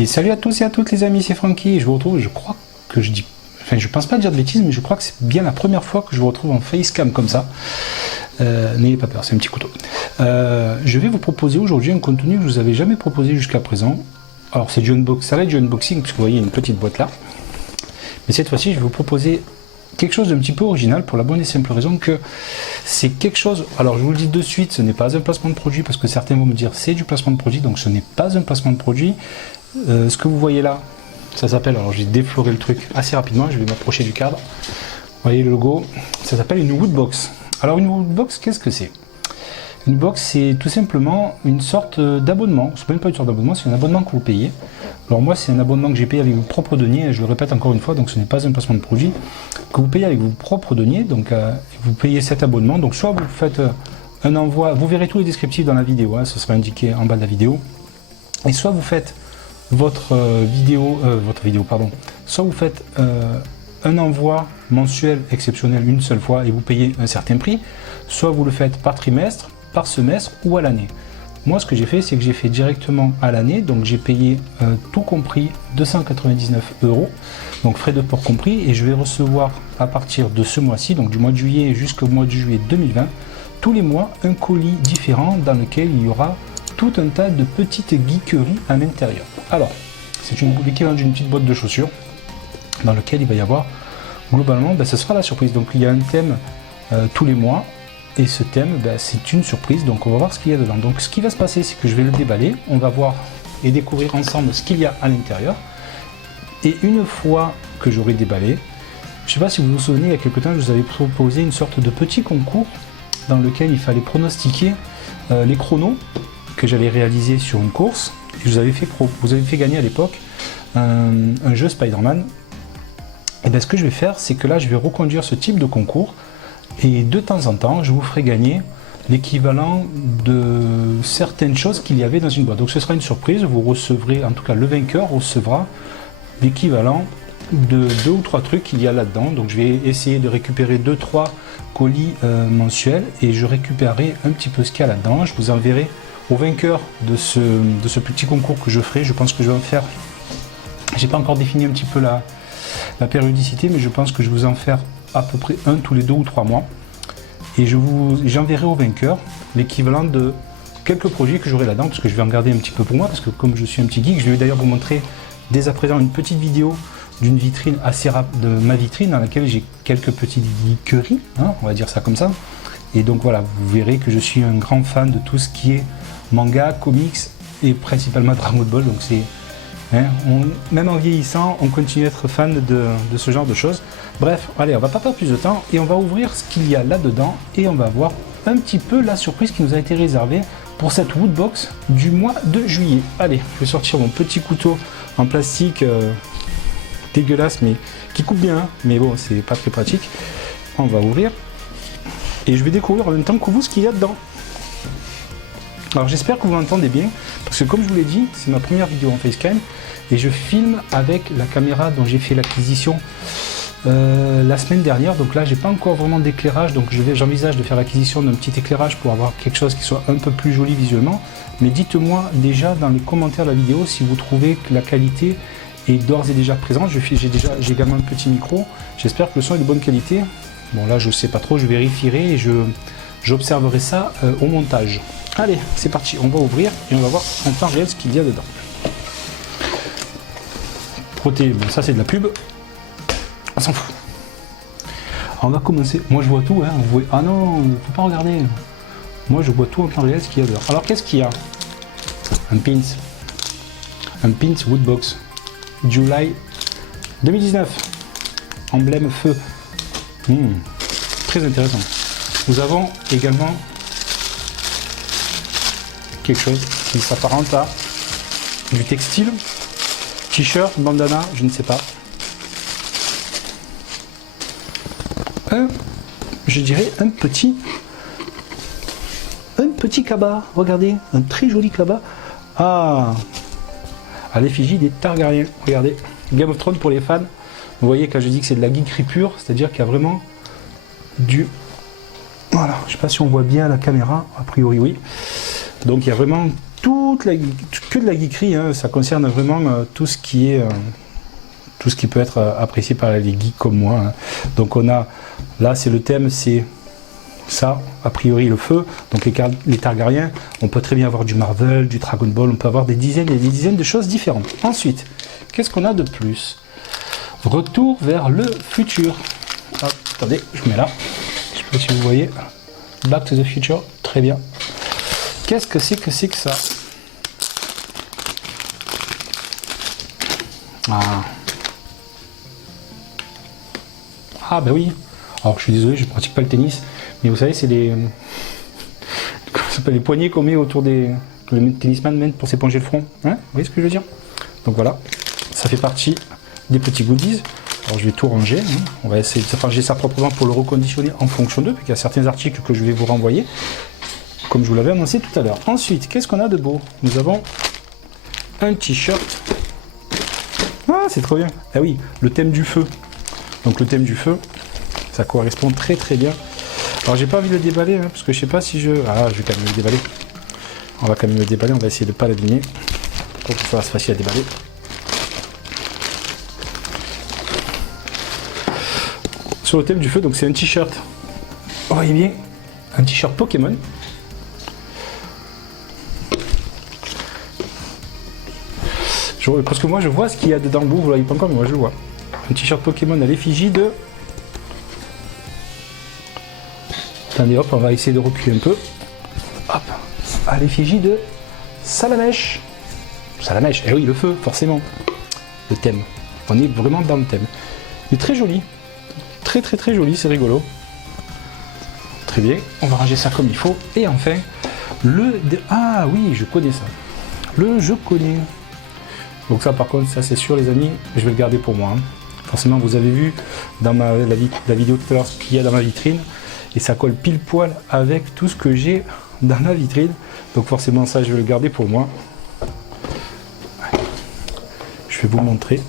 Et salut à tous et à toutes les amis, c'est Francky et je vous retrouve, je crois que je dis... Enfin, je pense pas dire de bêtises, mais je crois que c'est bien la première fois que je vous retrouve en facecam comme ça. N'ayez pas peur, c'est un petit couteau. Je vais vous proposer aujourd'hui un contenu que je vous avais jamais proposé jusqu'à présent. Alors c'est du unboxing, ça va être du unboxing, puisque vous voyez une petite boîte là. Mais cette fois-ci, je vais vous proposer quelque chose d'un petit peu original pour la bonne et simple raison que c'est quelque chose... Alors je vous le dis de suite, ce n'est pas un placement de produit, parce que certains vont me dire c'est du placement de produit, donc ce n'est pas un placement de produit. Ce que vous voyez là, ça s'appelle, alors je vais déflorer le truc assez rapidement, je vais m'approcher du cadre. Vous voyez le logo, ça s'appelle une Woodbox. Alors une Woodbox, qu'est-ce que c'est? Une box, c'est tout simplement une sorte d'abonnement. C'est même pas une sorte d'abonnement, c'est un abonnement que vous payez. Alors moi, c'est un abonnement que j'ai payé avec vos propres deniers, et je le répète encore une fois, donc ce n'est pas un placement de produit, que vous payez avec vos propres deniers, donc vous payez cet abonnement. Donc soit vous faites un envoi, vous verrez tous les descriptifs dans la vidéo, hein, ce sera indiqué en bas de la vidéo, et soit vous faites votre vidéo, soit vous faites un envoi mensuel exceptionnel une seule fois et vous payez un certain prix, soit vous le faites par trimestre, par semestre ou à l'année. Moi, ce que j'ai fait, c'est que j'ai fait directement à l'année, donc j'ai payé tout compris 299 €, donc frais de port compris, et je vais recevoir à partir de ce mois-ci, donc du mois de juillet jusqu'au mois de juillet 2020, tous les mois un colis différent dans lequel il y aura tout un tas de petites geekeries à l'intérieur. Alors, c'est l'équivalent d'une petite boîte de chaussures dans lequel il va y avoir globalement, ce sera la surprise. Donc il y a un thème tous les mois. Et ce thème, c'est une surprise, donc on va voir ce qu'il y a dedans. Donc ce qui va se passer, c'est que je vais le déballer, on va voir et découvrir ensemble ce qu'il y a à l'intérieur. Et une fois que j'aurai déballé, je ne sais pas si vous vous souvenez, il y a quelques temps, je vous avais proposé une sorte de petit concours dans lequel il fallait pronostiquer les chronos que j'allais réaliser sur une course. Et vous avez fait gagner à l'époque un jeu Spider-Man. Et bien ce que je vais faire, c'est que là, je vais reconduire ce type de concours. Et de temps en temps, je vous ferai gagner l'équivalent de certaines choses qu'il y avait dans une boîte. Donc ce sera une surprise, vous recevrez, en tout cas le vainqueur recevra l'équivalent de 2 ou 3 trucs qu'il y a là-dedans. Donc je vais essayer de récupérer 2-3 colis mensuels et je récupérerai un petit peu ce qu'il y a là-dedans. Je vous enverrai au vainqueur de ce petit concours que je ferai. Je pense que je vais en faire, j'ai pas encore défini un petit peu la périodicité, mais je pense que je vais vous en faire à peu près un tous les 2 ou 3 mois et j'enverrai au vainqueur l'équivalent de quelques produits que j'aurai là-dedans, parce que je vais en garder un petit peu pour moi, parce que comme je suis un petit geek, je vais d'ailleurs vous montrer dès à présent une petite vidéo d'une vitrine assez rapide, de ma vitrine dans laquelle j'ai quelques petites geekeries, hein, on va dire ça comme ça. Et donc voilà, vous verrez que je suis un grand fan de tout ce qui est manga, comics et principalement Dragon Ball, donc c'est... même en vieillissant, on continue à être fan de ce genre de choses. Bref, allez, on va pas perdre plus de temps et on va ouvrir ce qu'il y a là-dedans et on va voir un petit peu la surprise qui nous a été réservée pour cette Woodbox du mois de juillet. Allez, je vais sortir mon petit couteau en plastique dégueulasse, mais qui coupe bien, hein, mais bon, c'est pas très pratique. On va ouvrir et je vais découvrir en même temps que vous ce qu'il y a dedans. Alors j'espère que vous m'entendez bien, parce que comme je vous l'ai dit, c'est ma première vidéo en facecam et je filme avec la caméra dont j'ai fait l'acquisition la semaine dernière. Donc là j'ai pas encore vraiment d'éclairage, donc j'envisage de faire l'acquisition d'un petit éclairage pour avoir quelque chose qui soit un peu plus joli visuellement. Mais dites-moi déjà dans les commentaires de la vidéo si vous trouvez que la qualité est d'ores et déjà présente. J'ai également un petit micro, j'espère que le son est de bonne qualité. Bon là je sais pas trop, je vérifierai et j'observerai ça au montage. Allez, c'est parti, on va ouvrir et on va voir en temps réel ce qu'il y a dedans. Proté, bon, ça c'est de la pub, on s'en fout. Alors, on va commencer, moi je vois tout, hein. Vous voyez... Ah non, faut pas regarder. Moi je vois tout en temps réel ce qu'il y a dedans. Alors qu'est-ce qu'il y a? Un pins Woodbox, July 2019, emblème feu. Très intéressant. Nous avons également quelque chose qui s'apparente à du textile, t-shirt, bandana, je ne sais pas. Je dirais un petit cabas, regardez, un très joli cabas. Ah, à l'effigie des Targaryens, regardez, Game of Thrones pour les fans. Vous voyez, quand je dis que c'est de la geekerie pure, c'est-à-dire qu'il y a vraiment du... Voilà, je ne sais pas si on voit bien la caméra, a priori oui. Donc il y a vraiment tout que de la geekerie, hein. Ça concerne vraiment tout ce qui peut être apprécié par les geeks comme moi, hein. Donc on a, là c'est le thème, c'est ça, a priori le feu, donc les Targaryens. On peut très bien avoir du Marvel, du Dragon Ball, on peut avoir des dizaines et des dizaines de choses différentes. Ensuite, qu'est-ce qu'on a de plus? Retour vers le futur. Hop, attendez, je mets là. Je sais pas si vous voyez. Back to the Future, très bien. Qu'est-ce que c'est que ça? Ah ben oui. Alors je suis désolé, je ne pratique pas le tennis, mais vous savez, c'est les les poignées qu'on met autour des, que le tennisman mène pour s'éponger le front. Hein, vous voyez ce que je veux dire? Donc voilà, ça fait partie des petits goodies. Alors je vais tout ranger, hein. On va essayer de ranger ça proprement pour le reconditionner en fonction d'eux, puisqu'il y a certains articles que je vais vous renvoyer, comme je vous l'avais annoncé tout à l'heure. Ensuite, qu'est-ce qu'on a de beau? Nous avons un t-shirt. Ah, c'est trop bien. Ah oui, le thème du feu. Donc le thème du feu, ça correspond très très bien. Alors j'ai pas envie de le déballer, hein, parce que je sais pas si je... Ah, je vais quand même le déballer. On va quand même le déballer, on va essayer de pas l'abîmer, pour que ça fasse facile à déballer. Sur le thème du feu, donc c'est un t-shirt. Vous voyez bien, un t-shirt Pokémon. Parce que moi je vois ce qu'il y a dedans, vous ne voyez pas encore, mais moi je le vois. Un t-shirt Pokémon à l'effigie de... Attendez, hop, on va essayer de reculer un peu. Hop, à l'effigie de Salamèche. Salamèche, eh oui, le feu, forcément. Le thème. On est vraiment dans le thème. Il est très joli. Très très très joli, c'est rigolo. Très bien, on va ranger ça comme il faut. Et enfin, Ah oui, je connais ça. Je connais. Donc ça par contre, ça c'est sûr les amis, je vais le garder pour moi, hein. Forcément vous avez vu dans la vidéo tout à l'heure ce qu'il y a dans ma vitrine, et ça colle pile poil avec tout ce que j'ai dans la vitrine. Donc forcément ça je vais le garder pour moi. Je vais vous montrer.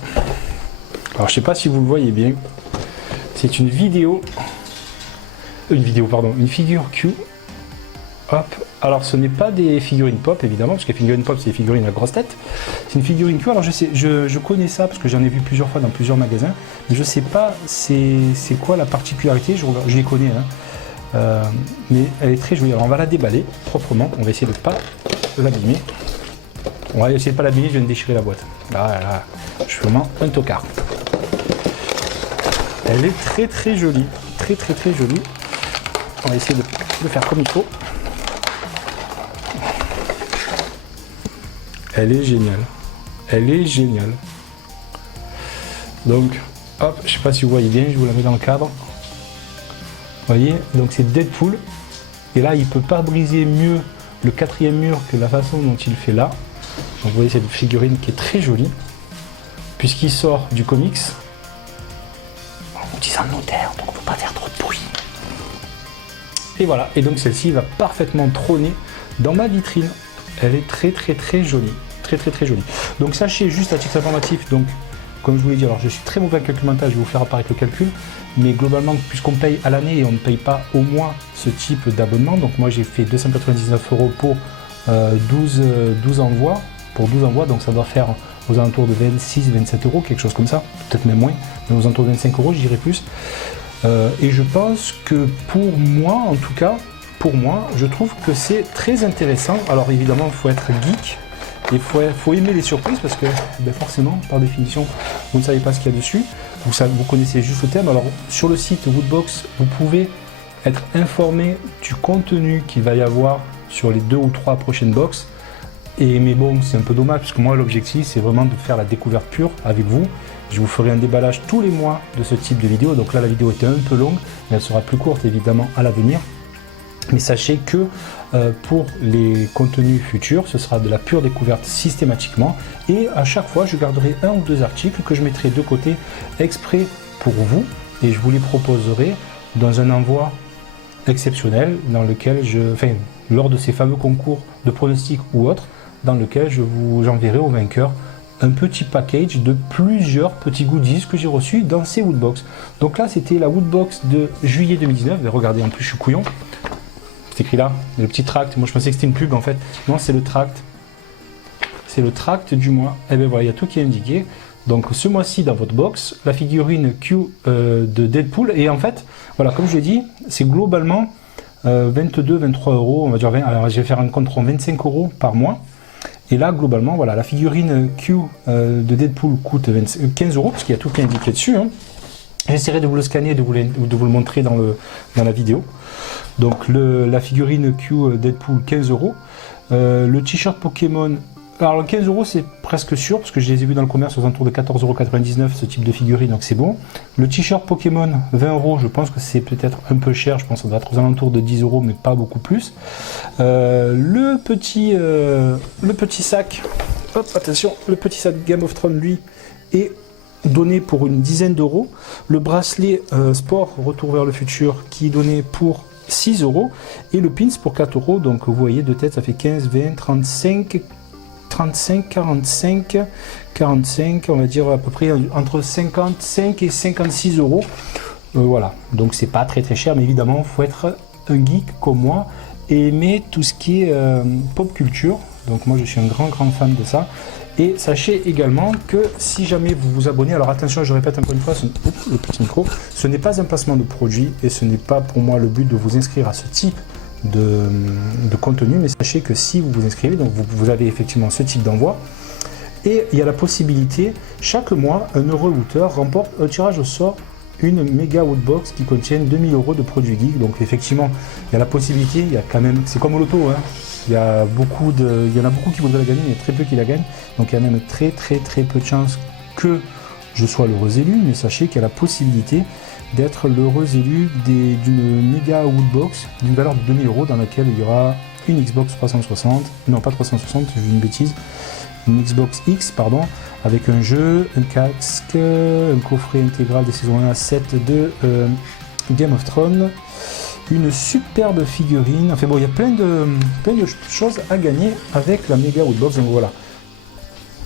Alors je sais pas si vous le voyez bien. C'est une figure Q. Hop. Alors ce n'est pas des figurines pop évidemment, parce que les figurines pop c'est des figurines à grosse tête. C'est une figurine Q. Alors je connais ça parce que j'en ai vu plusieurs fois dans plusieurs magasins, mais je sais pas c'est quoi la particularité. Je les connais, hein. Mais elle est très jolie. Alors on va la déballer proprement. On va essayer de ne pas l'abîmer. On va essayer de ne pas l'abîmer. Je viens de déchirer la boîte. Là, je suis vraiment un tocard. Elle est très très jolie, très très très jolie. On va essayer de le faire comme il faut. Elle est géniale. Elle est géniale. Donc, hop, je sais pas si vous voyez bien, je vous la mets dans le cadre. Vous voyez, donc c'est Deadpool. Et là, il peut pas briser mieux le 4e mur que la façon dont il fait là. Donc vous voyez cette figurine qui est très jolie, puisqu'il sort du comics. On dit ça en notaire, donc faut pas faire trop de bruit. Et voilà, et donc celle-ci va parfaitement trôner dans ma vitrine. Elle est très très très jolie, très très très jolie. Donc sachez juste à titre informatif, donc comme je vous l'ai dit, alors je suis très mauvais en calcul mental, je vais vous faire apparaître le calcul, mais globalement puisqu'on paye à l'année et on ne paye pas au mois ce type d'abonnement, donc moi j'ai fait 299 € pour 12 envois, donc ça doit faire aux alentours de 26-27 €, quelque chose comme ça, peut-être même moins, mais aux alentours de 25 €, je dirais plus. Et je pense que pour moi, en tout cas, pour moi, je trouve que c'est très intéressant. Alors évidemment, il faut être geek, et il faut aimer les surprises, parce que ben forcément, par définition, vous ne savez pas ce qu'il y a dessus, vous connaissez juste le thème. Alors sur le site Woodbox, vous pouvez être informé du contenu qu'il va y avoir sur les 2 ou 3 prochaines box. Mais bon, c'est un peu dommage, parce que moi l'objectif c'est vraiment de faire la découverte pure avec vous. Je vous ferai un déballage tous les mois de ce type de vidéo. Donc là la vidéo était un peu longue, mais elle sera plus courte évidemment à l'avenir. Mais sachez que pour les contenus futurs, ce sera de la pure découverte systématiquement. Et à chaque fois, je garderai 1 ou 2 articles que je mettrai de côté exprès pour vous. Et je vous les proposerai dans un envoi exceptionnel dans lequel lors de ces fameux concours de pronostics ou autres, dans lequel j'enverrai au vainqueur un petit package de plusieurs petits goodies que j'ai reçus dans ces Woodbox. Donc là, c'était la Woodbox de juillet 2019. Et regardez, en plus, je suis couillon. C'est écrit là, le petit tract. Moi, je pensais que c'était une pub, en fait. Non, c'est le tract. c'est le tract du mois. Et bien voilà, il y a tout qui est indiqué. Donc ce mois-ci dans votre box, la figurine Q de Deadpool. Et en fait, voilà, comme je l'ai dit, c'est globalement 22-23 euros, on va dire 20. Alors je vais faire un compte rond 25 euros par mois. Et là, globalement, voilà, la figurine Q de Deadpool coûte 15 euros, parce qu'il y a tout qui est indiqué dessus. Hein. J'essaierai de vous le scanner et de vous le montrer dans la vidéo. Donc la figurine Q Deadpool 15 euros. Le t-shirt Pokémon, alors 15 euros c'est presque sûr, parce que je les ai vus dans le commerce aux alentours de 14,99 € ce type de figurine, donc c'est bon. Le t-shirt Pokémon 20 euros, je pense que c'est peut-être un peu cher, je pense que ça doit être aux alentours de 10 euros, mais pas beaucoup plus. Le petit sac, hop, attention, le petit sac Game of Thrones, lui, est donné pour une dizaine d'euros. Le bracelet sport Retour vers le futur qui est donné pour 6 euros et le pins pour 4 euros. Donc vous voyez de tête ça fait 15, 20, 35, 45, on va dire à peu près entre 55 et 56 euros. Voilà, donc c'est pas très cher, mais évidemment il faut être un geek comme moi et aimer tout ce qui est pop culture. Donc moi je suis un grand fan de ça. Et sachez également que si jamais vous vous abonnez, alors attention, je répète encore une fois, le petit micro, ce n'est pas un placement de produit et ce n'est pas pour moi le but de vous inscrire à ce type de contenu, mais sachez que si vous vous inscrivez, donc vous avez effectivement ce type d'envoi et il y a la possibilité, chaque mois, un heureux auteur remporte un tirage au sort, une méga woodbox qui contient 2000 € de produits geeks. Donc effectivement, il y a la possibilité, il y a quand même, c'est comme au loto, hein. Il y en a beaucoup qui voudraient la gagner, mais très peu qui la gagnent. Donc il y a même très peu de chances que je sois l'heureux élu, mais sachez qu'il y a la possibilité d'être l'heureux élu d'une méga woodbox d'une valeur de 2000 € dans laquelle il y aura une Xbox 360, non pas 360, j'ai vu une bêtise, une Xbox X, pardon, avec un jeu, un casque, un coffret intégral des saisons 1 à 7 de Game of Thrones, une superbe figurine, enfin bon, il y a plein de choses à gagner avec la méga woodbox. Donc voilà,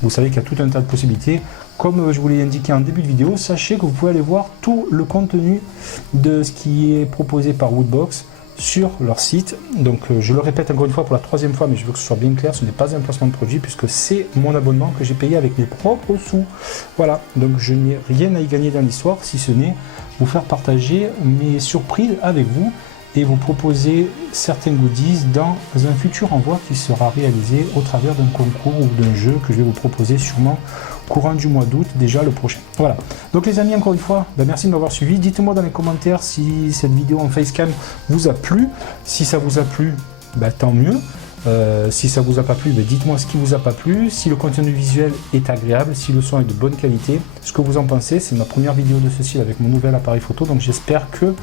vous savez qu'il y a tout un tas de possibilités. Comme je vous l'ai indiqué en début de vidéo, sachez que vous pouvez aller voir tout le contenu de ce qui est proposé par Woodbox sur leur site. Donc je le répète encore une fois pour la 3e fois, mais je veux que ce soit bien clair, ce n'est pas un placement de produit puisque c'est mon abonnement que j'ai payé avec mes propres sous. Voilà, donc je n'ai rien à y gagner dans l'histoire si ce n'est vous faire partager mes surprises avec vous et vous proposer certains goodies dans un futur envoi qui sera réalisé au travers d'un concours ou d'un jeu que je vais vous proposer sûrement courant du mois d'août, déjà le prochain. Voilà, donc les amis, encore une fois, merci de m'avoir suivi. Dites-moi dans les commentaires si cette vidéo en facecam vous a plu. Si ça vous a plu, tant mieux. Si ça vous a pas plu, dites-moi ce qui vous a pas plu, si le contenu visuel est agréable, si le son est de bonne qualité, ce que vous en pensez. C'est ma première vidéo de ce style avec mon nouvel appareil photo, donc j'espère que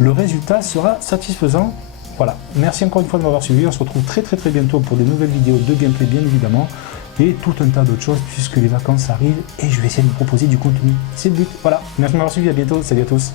le résultat sera satisfaisant. Voilà, merci encore une fois de m'avoir suivi, on se retrouve très bientôt pour de nouvelles vidéos de gameplay bien évidemment, et tout un tas d'autres choses puisque les vacances arrivent et je vais essayer de vous proposer du contenu, c'est le but. Voilà, merci de m'avoir suivi, à bientôt, salut à tous.